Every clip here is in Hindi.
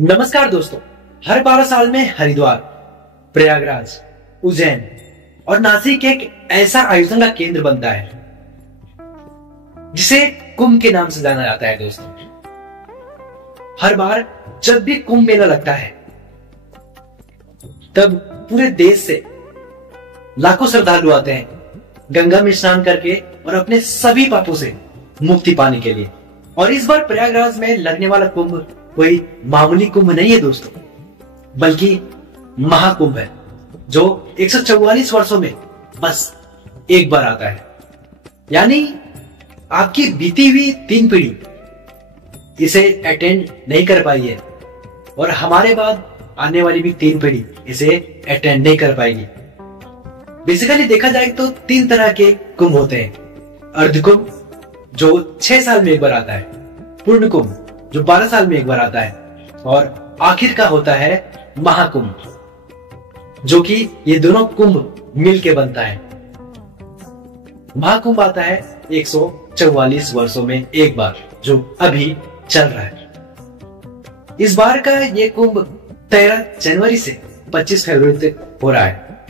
नमस्कार दोस्तों। हर 12 साल में हरिद्वार, प्रयागराज, उज्जैन और नासिक एक ऐसा आयोजन का केंद्र बनता है जिसे कुंभ के नाम से जाना जाता है। दोस्तों, हर बार जब भी कुंभ मेला लगता है तब पूरे देश से लाखों श्रद्धालु आते हैं गंगा में स्नान करके और अपने सभी पापों से मुक्ति पाने के लिए। और इस बार प्रयागराज में लगने वाला कुंभ कोई मामूली कुंभ नहीं है दोस्तों, बल्कि महाकुंभ है जो 144 वर्षों में बस एक बार आता है। यानी आपकी बीती हुई 3 पीढ़ी इसे अटेंड नहीं कर पाई है और हमारे बाद आने वाली भी 3 पीढ़ी इसे अटेंड नहीं कर पाएगी। बेसिकली देखा जाए तो 3 तरह के कुंभ होते हैं। अर्ध कुंभ जो 6 साल में एक बार आता है, पूर्ण कुंभ जो 12 साल में एक बार आता है और आखिर का होता है महाकुंभ जो कि ये दोनों कुंभ मिलके बनता है। महाकुंभ आता है 144 वर्षों में एक बार जो अभी चल रहा है। इस बार का ये कुंभ 13 जनवरी से 25 फरवरी तक हो रहा है।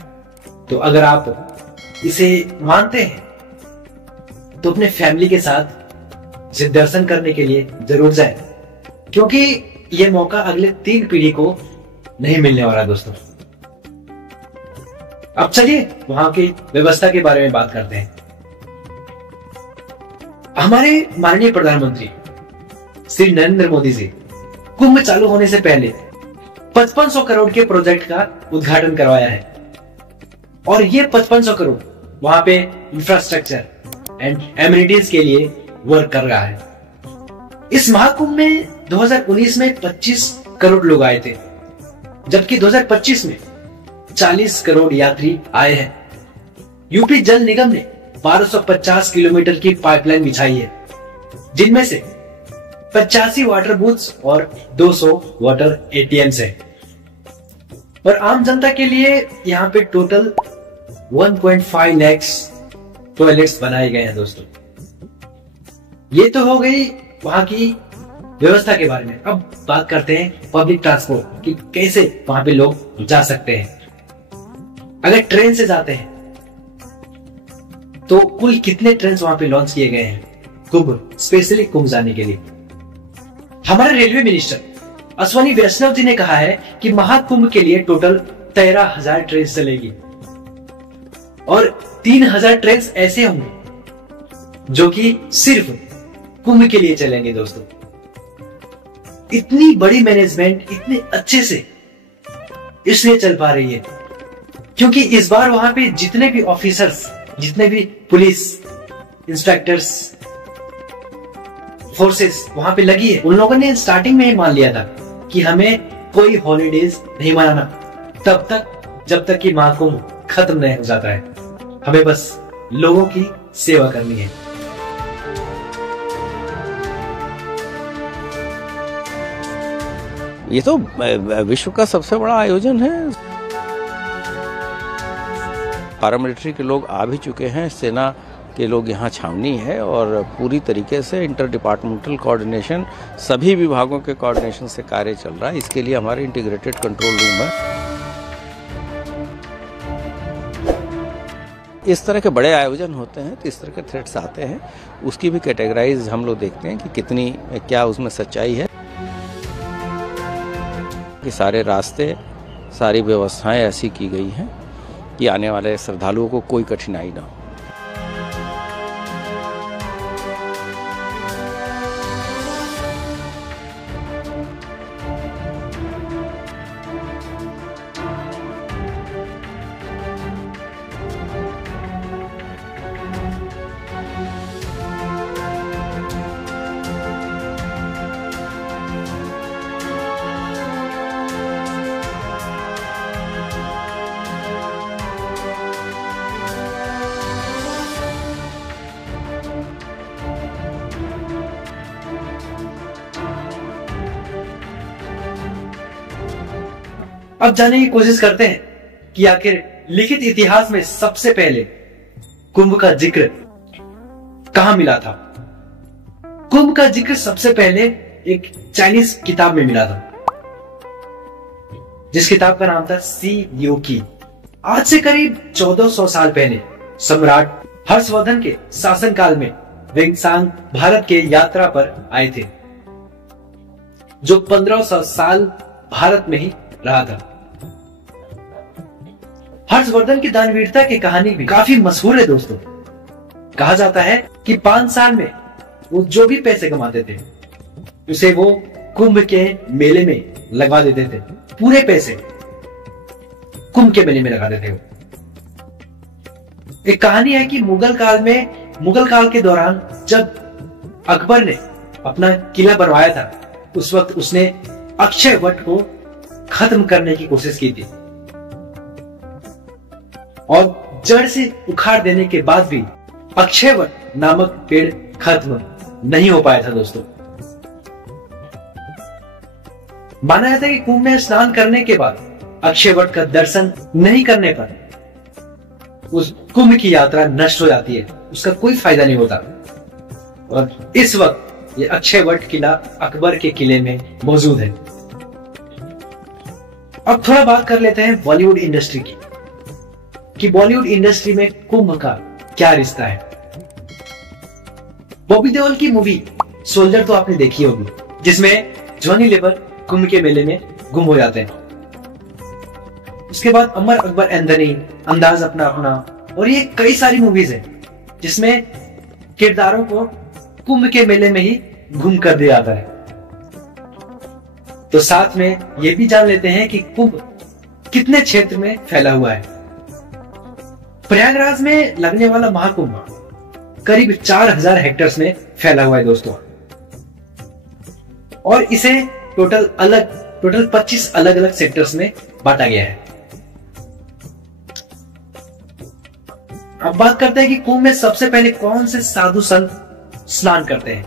तो अगर आप इसे मानते हैं तो अपने फैमिली के साथ इसे दर्शन करने के लिए जरूर जाएं, क्योंकि यह मौका अगले 3 पीढ़ी को नहीं मिलने वाला दोस्तों। अब चलिए वहां की व्यवस्था के बारे में बात करते हैं। हमारे माननीय प्रधानमंत्री श्री नरेंद्र मोदी जी कुंभ चालू होने से पहले 5500 करोड़ के प्रोजेक्ट का उद्घाटन करवाया है और ये 5500 करोड़ वहां पे इंफ्रास्ट्रक्चर एंड एमिनिटीज के लिए वर्क कर रहा है। इस महाकुंभ में 2019 में 25 करोड़ लोग आए थे, जबकि 2025 में 40 करोड़ यात्री आए हैं। यूपी जल निगम ने 1250 किलोमीटर की पाइपलाइन बिछाई है, जिनमें से 85 वाटर बूथ्स और 200 वाटर एटीएम्स है। और आम जनता के लिए यहाँ पे टोटल 1.5 लाख टॉयलेट्स बनाए गए हैं दोस्तों। ये तो हो गई वहां की व्यवस्था के बारे में। अब बात करते हैं पब्लिक ट्रांसपोर्ट कि कैसे वहां पे लोग जा सकते हैं। अगर ट्रेन से जाते हैं तो कुल कितने ट्रेन वहां पे लॉन्च किए गए हैं कुंभ, स्पेशली कुंभ जाने के लिए। हमारे रेलवे मिनिस्टर अश्वनी वैष्णव जी ने कहा है कि महाकुंभ के लिए टोटल 13,000 ट्रेन चलेगी और 3,000 ट्रेन ऐसे होंगे जो कि सिर्फ कुंभ के लिए चलेंगे दोस्तों। इतनी बड़ी मैनेजमेंट इतने अच्छे से इसलिए चल पा रही है क्योंकि इस बार वहां पे जितने भी ऑफिसर्स, जितने भी पुलिस इंस्पेक्टर्स फोर्सेस वहां पे लगी है, उन लोगों ने स्टार्टिंग में ही मान लिया था कि हमें कोई हॉलीडेज नहीं मनाना तब तक जब तक कि महाकुंभ खत्म नहीं हो जाता है। हमें बस लोगों की सेवा करनी है। ये तो विश्व का सबसे बड़ा आयोजन है। पैरामिलिट्री के लोग आ भी चुके हैं, सेना के लोग यहाँ छावनी है और पूरी तरीके से इंटर डिपार्टमेंटल कोऑर्डिनेशन, सभी विभागों के कोऑर्डिनेशन से कार्य चल रहा है। इसके लिए हमारे इंटीग्रेटेड कंट्रोल रूम है। इस तरह के बड़े आयोजन होते हैं तो इस तरह के थ्रेट्स आते हैं, उसकी भी कैटेगराइज हम लोग देखते हैं कि कितनी क्या उसमें सच्चाई है। कि सारे रास्ते, सारी व्यवस्थाएं ऐसी की गई हैं कि आने वाले श्रद्धालुओं को कोई कठिनाई ना हो। अब जानने की कोशिश करते हैं कि आखिर लिखित इतिहास में सबसे पहले कुंभ का जिक्र कहां मिला था। कुंभ का जिक्र सबसे पहले एक चाइनीज किताब में मिला था जिस किताब का नाम था सी यू की। आज से करीब 1400 साल पहले सम्राट हर्षवर्धन के शासनकाल में वेंगसांग भारत के यात्रा पर आए थे, जो 1500 साल भारत में ही रहा था। हर्षवर्धन की दानवीरता की कहानी भी काफी मशहूर है दोस्तों। कहा जाता है कि 5 साल में वो जो भी पैसे कमाते थे उसे वो कुंभ के मेले में लगवा देते थे। पूरे पैसे कुंभ के मेले में लगा देते थे। एक कहानी है कि मुगल काल के दौरान जब अकबर ने अपना किला बनवाया था, उस वक्त उसने अक्षय वट को खत्म करने की कोशिश की थी और जड़ से उखाड़ देने के बाद भी अक्षय वट नामक पेड़ खत्म नहीं हो पाया था दोस्तों। माना जाता है कि कुंभ में स्नान करने के बाद अक्षय वट का दर्शन नहीं करने पर उस कुंभ की यात्रा नष्ट हो जाती है, उसका कोई फायदा नहीं होता। और इस वक्त ये अक्षय वट किला अकबर के किले में मौजूद है। अब थोड़ा बात कर लेते हैं बॉलीवुड इंडस्ट्री की, कि बॉलीवुड इंडस्ट्री में कुंभ का क्या रिश्ता है। बॉबी देओल की मूवी सोल्जर तो आपने देखी होगी, जिसमें जॉनी लीवर कुंभ के मेले में गुम हो जाते हैं। उसके बाद अमर अकबर एंथनी, अंदाज अपना अपना, और ये कई सारी मूवीज हैं जिसमें किरदारों को कुंभ के मेले में ही गुम कर दिया जाता है। तो साथ में ये भी जान लेते हैं कि कुंभ कितने क्षेत्र में फैला हुआ है। प्रयागराज में लगने वाला महाकुंभ करीब 4000 हेक्टेयर में फैला हुआ है दोस्तों, और इसे टोटल 25 अलग अलग सेक्टर्स में बांटा गया है। अब बात करते हैं कि कुंभ में सबसे पहले कौन से साधु संत स्नान करते हैं।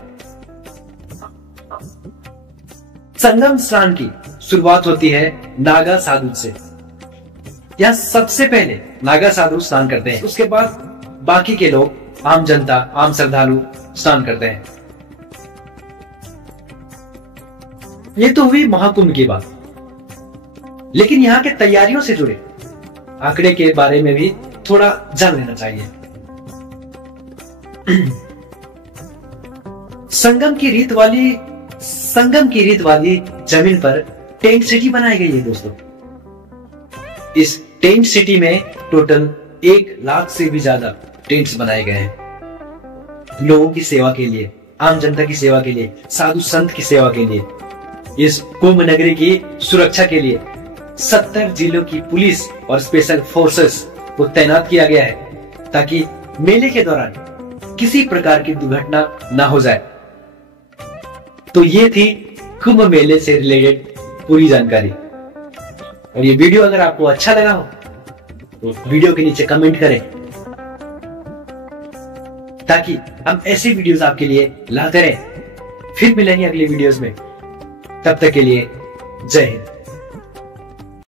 संगम स्नान की शुरुआत होती है नागा साधु से। यहां सबसे पहले नागा साधु स्नान करते हैं, उसके बाद बाकी के लोग, आम जनता, आम श्रद्धालु स्नान करते हैं। ये तो हुई महाकुंभ की बात, लेकिन यहाँ के तैयारियों से जुड़े आंकड़े के बारे में भी थोड़ा जान लेना चाहिए। संगम की रीत वाली जमीन पर टेंट सिटी बनाई गई है दोस्तों। इस टेंट सिटी में टोटल 1 लाख से भी ज्यादा टेंट्स बनाए गए हैं लोगों की सेवा के लिए, आम जनता की सेवा के लिए, साधु संत की सेवा के लिए। इस कुंभ नगरी की सुरक्षा के लिए 70 जिलों की पुलिस और स्पेशल फोर्सेस को तैनात किया गया है, ताकि मेले के दौरान किसी प्रकार की दुर्घटना ना हो जाए। तो ये थी कुंभ मेले से रिलेटेड पूरी जानकारी। और ये वीडियो अगर आपको अच्छा लगा हो तो वीडियो के नीचे कमेंट करें, ताकि हम ऐसी वीडियोस आपके लिए लाते रहें। फिर मिलेंगे अगली वीडियोस में, तब तक के लिए जय हिंद।